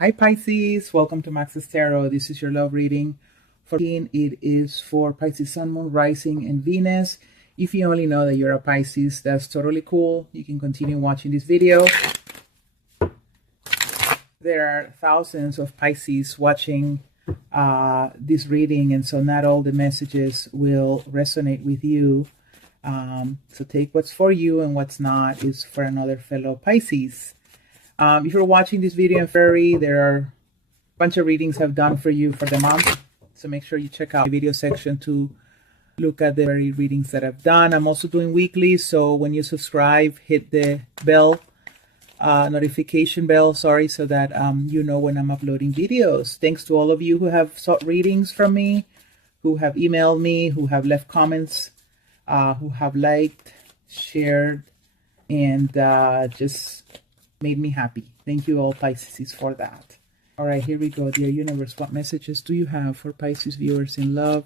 Hi Pisces, welcome to Max's Tarot. This is your love reading for it is for Pisces Sun, Moon, Rising, and Venus. If you only know that you're a Pisces, that's totally cool. You can continue watching this video. There are thousands of Pisces watching this reading, and so not all the messages will resonate with you. So take what's for you, and what's not is for another fellow Pisces. If you're watching this video in February, there are a bunch of readings I've done for you for the month. So make sure you check out the video section to look at the very readings that I've done. I'm also doing weekly, so when you subscribe, hit the bell, notification bell, so that you know when I'm uploading videos. Thanks to all of you who have sought readings from me, who have emailed me, who have left comments, who have liked, shared, and just made me happy. Thank you all Pisces for that. All right, here we go. Dear universe, what messages do you have for Pisces viewers in love?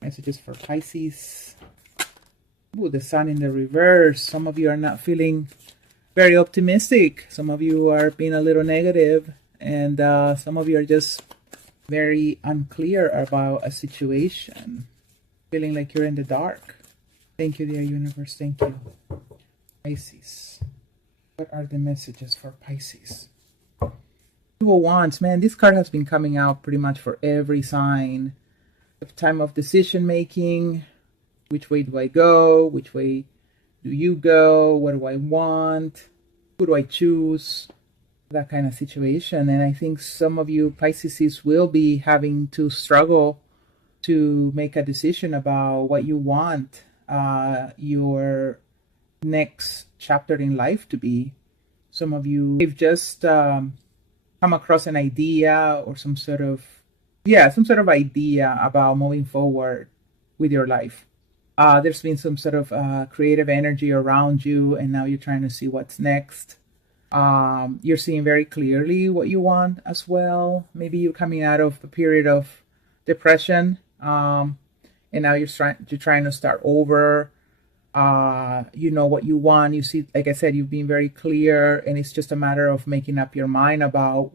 Messages for Pisces. Ooh, the sun in the reverse. Some of you are not feeling very optimistic. Some of you are being a little negative, and some of you are just very unclear about a situation, feeling like you're in the dark. Thank you, dear universe. Thank you. Pisces. What are the messages for Pisces? Two of Wands. Man, this card has been coming out pretty much for every sign. The time of decision making. Which way do I go? Which way do you go? What do I want? Who do I choose? That kind of situation. And I think some of you Pisces will be having to struggle to make a decision about what you want your next chapter in life to be. Some of you have just come across an idea or some sort of idea about moving forward with your life. There's been some sort of creative energy around you, and now you're trying to see what's next. You're seeing very clearly what you want as well. Maybe you're coming out of a period of depression, and now you're trying to start over. You know what you want. You see, like I said, you've been very clear, and it's just a matter of making up your mind about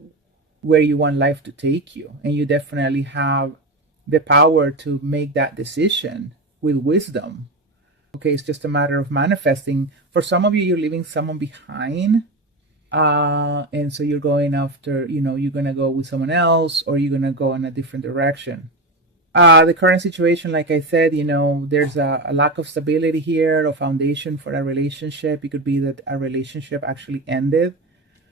where you want life to take you. And you definitely have the power to make that decision with wisdom. Okay, it's just a matter of manifesting. For some of you, you're leaving someone behind, and so you're going after, you're gonna go with someone else, or you're gonna go in a different direction. The current situation, like I said, there's a lack of stability here, or foundation for a relationship. It could be that a relationship actually ended.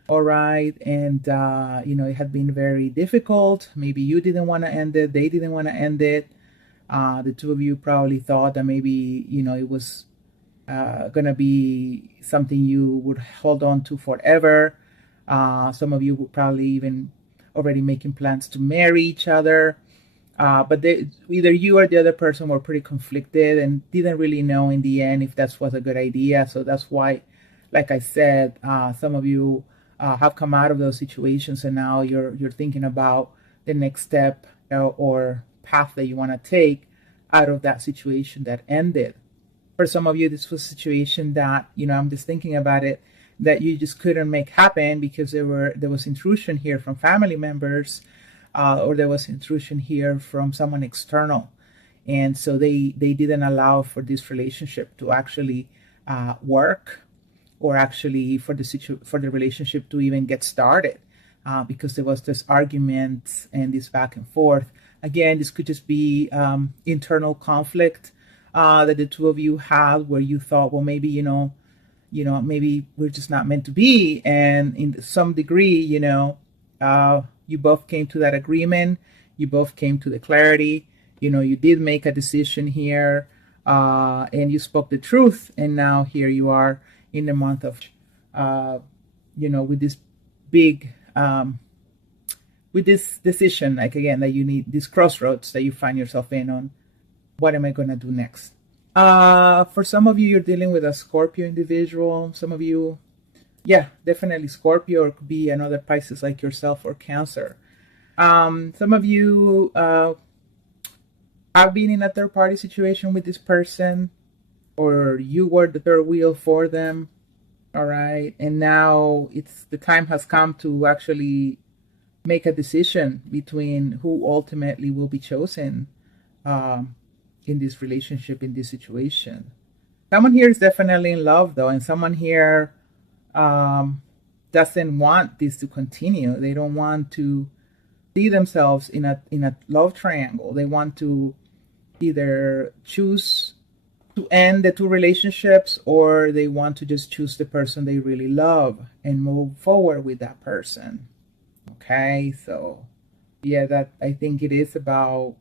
All right. And, it had been very difficult. Maybe you didn't want to end it. They didn't want to end it. The two of you probably thought that maybe, it was going to be something you would hold on to forever. Some of you would probably even already making plans to marry each other. But either you or the other person were pretty conflicted and didn't really know in the end if that was a good idea. So that's why, like I said, some of you have come out of those situations, and now you're thinking about the next step or path that you want to take out of that situation that ended. For some of you, this was a situation that, I'm just thinking about it, that you just couldn't make happen because there was intrusion here from family members. Or there was intrusion here from someone external, and so they didn't allow for this relationship to actually work, or actually for the relationship to even get started, because there was this argument and this back and forth. Again, this could just be internal conflict that the two of you had, where you thought, well, maybe maybe we're just not meant to be, and in some degree, you both came to that agreement. You both came to the clarity. You did make a decision here, and you spoke the truth. And now here you are in the month of, with this big, with this decision, like again, that you need, this crossroads that you find yourself in on. What am I going to do next? For some of you, you're dealing with a Scorpio individual. Some of you, yeah, definitely Scorpio, or it could be another Pisces like yourself, or Cancer. Some of you have been in a third-party situation with this person, or you were the third wheel for them. All right, and now the time has come to actually make a decision between who ultimately will be chosen um, in this relationship, in this situation. Someone here is definitely in love, though, and someone here um, doesn't want this to continue. They don't want to see themselves in a love triangle. They want to either choose to end the two relationships, or they want to just choose the person they really love and move forward with that person. Okay, so yeah, that I think it is about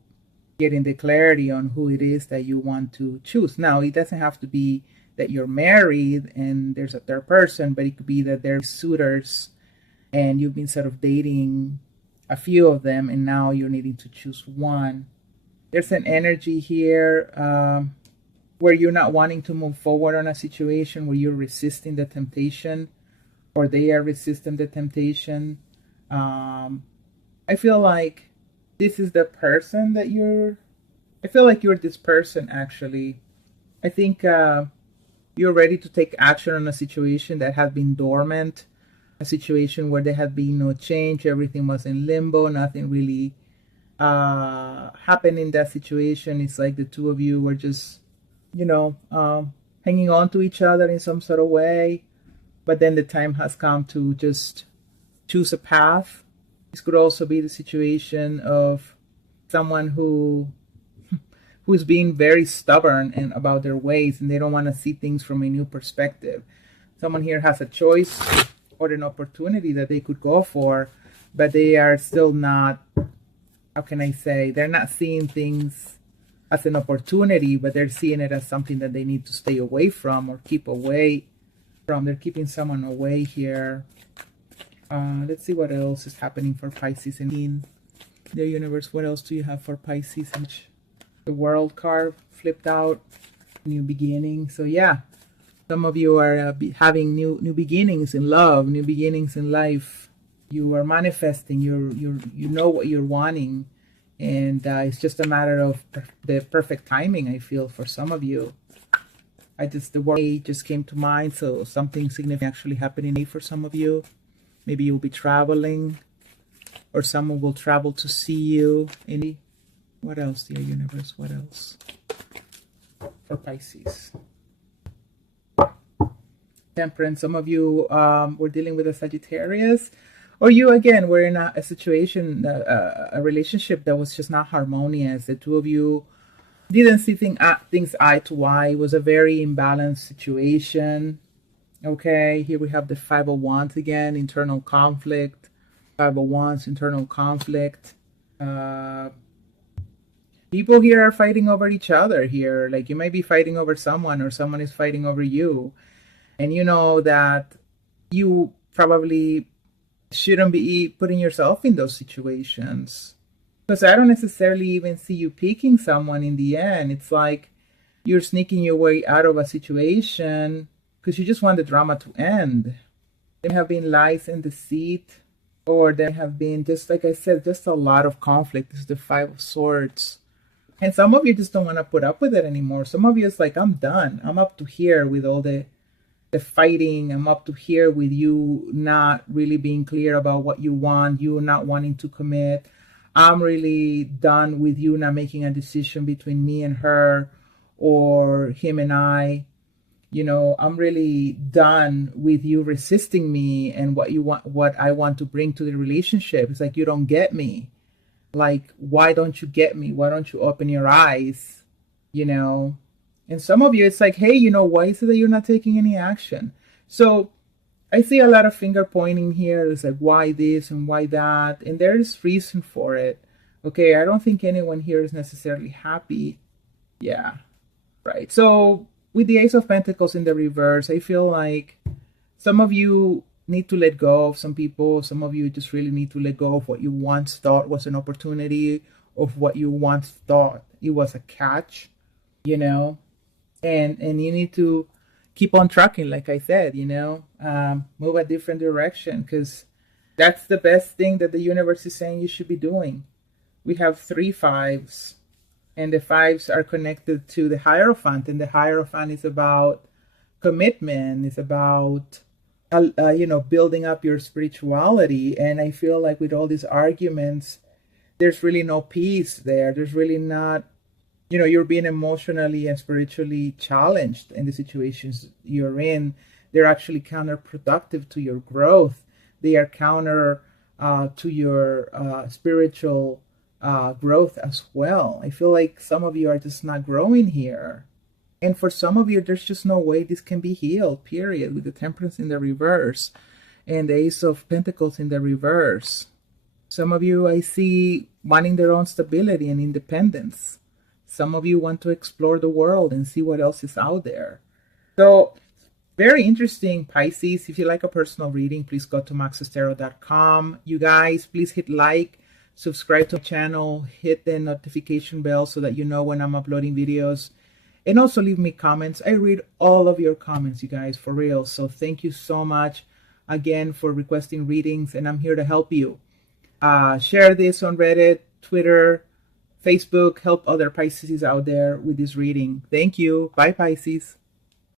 getting the clarity on who it is that you want to choose. Now, it doesn't have to be that you're married and there's a third person, but it could be that there's suitors and you've been sort of dating a few of them and now you're needing to choose one. There's an energy here where you're not wanting to move forward on a situation, where you're resisting the temptation or they are resisting the temptation. I feel like this is the person that I feel like you're this person, actually. I think you're ready to take action on a situation that had been dormant, a situation where there had been no change, everything was in limbo, nothing really happened in that situation. It's like the two of you were just, hanging on to each other in some sort of way, but then the time has come to just choose a path. This could also be the situation of someone who's being very stubborn and about their ways, and they don't want to see things from a new perspective. Someone here has a choice or an opportunity that they could go for, but they are still not, how can I say, they're not seeing things as an opportunity, but they're seeing it as something that they need to stay away from or keep away from. They're keeping someone away here. Let's see what else is happening for Pisces in the universe. What else do you have for Pisces? The World card flipped out, new beginning. So yeah, some of you are having new beginnings in love, new beginnings in life. You are manifesting. You know what you're wanting, and it's just a matter of the perfect timing. I feel for some of you. The word just came to mind. So something significant actually happening for some of you. Maybe you'll be traveling, or someone will travel to see you. What else, dear universe? What else for Pisces? Temperance. Some of you were dealing with a Sagittarius, or you again were in a situation, a relationship that was just not harmonious. The two of you didn't see things eye to eye. It was a very imbalanced situation. Okay, here we have the Five of Wands again, internal conflict. Five of Wands, internal conflict. People here are fighting over each other here. Like, you might be fighting over someone, or someone is fighting over you. And you know that you probably shouldn't be putting yourself in those situations. Because I don't necessarily even see you picking someone in the end. It's like you're sneaking your way out of a situation because you just want the drama to end. There have been lies and deceit, or there have been, just like I said, just a lot of conflict. This is the Five of Swords. And some of you just don't want to put up with it anymore. Some of you is like, I'm done. I'm up to here with all the fighting. I'm up to here with you not really being clear about what you want, you not wanting to commit. I'm really done with you not making a decision between me and her, or him and I. I'm really done with you resisting me and what you want, what I want to bring to the relationship. It's like, you don't get me. Like, why don't you get me? Why don't you open your eyes? And some of you, it's like, hey, why is it that you're not taking any action? So I see a lot of finger pointing here. It's like, why this and why that? And there is reason for it. Okay, I don't think anyone here is necessarily happy. Yeah, right. So with the Ace of Pentacles in the reverse, I feel like some of you need to let go of some people. Some of you just really need to let go of what you once thought was an opportunity, of what you once thought it was a catch, and you need to keep on trucking, like I said, move a different direction, because that's the best thing that the universe is saying you should be doing. We have 3 fives, and the fives are connected to the Hierophant, and the Hierophant is about commitment, it's about building up your spirituality. And I feel like with all these arguments, there's really no peace there. There's really not, you're being emotionally and spiritually challenged in the situations you're in. They're actually counterproductive to your growth. They are counter to your spiritual growth as well. I feel like some of you are just not growing here. And for some of you, there's just no way this can be healed, period, with the Temperance in the reverse and the Ace of Pentacles in the reverse. Some of you I see wanting their own stability and independence. Some of you want to explore the world and see what else is out there. So, very interesting, Pisces. If you like a personal reading, please go to maxestero.com. You guys, please hit like, subscribe to the channel, hit the notification bell so that you know when I'm uploading videos. And also leave me comments. I read all of your comments, you guys, for real. So thank you so much again for requesting readings, and I'm here to help you. Share this on Reddit, Twitter, Facebook. Help other Pisces out there with this reading. Thank you. Bye, Pisces.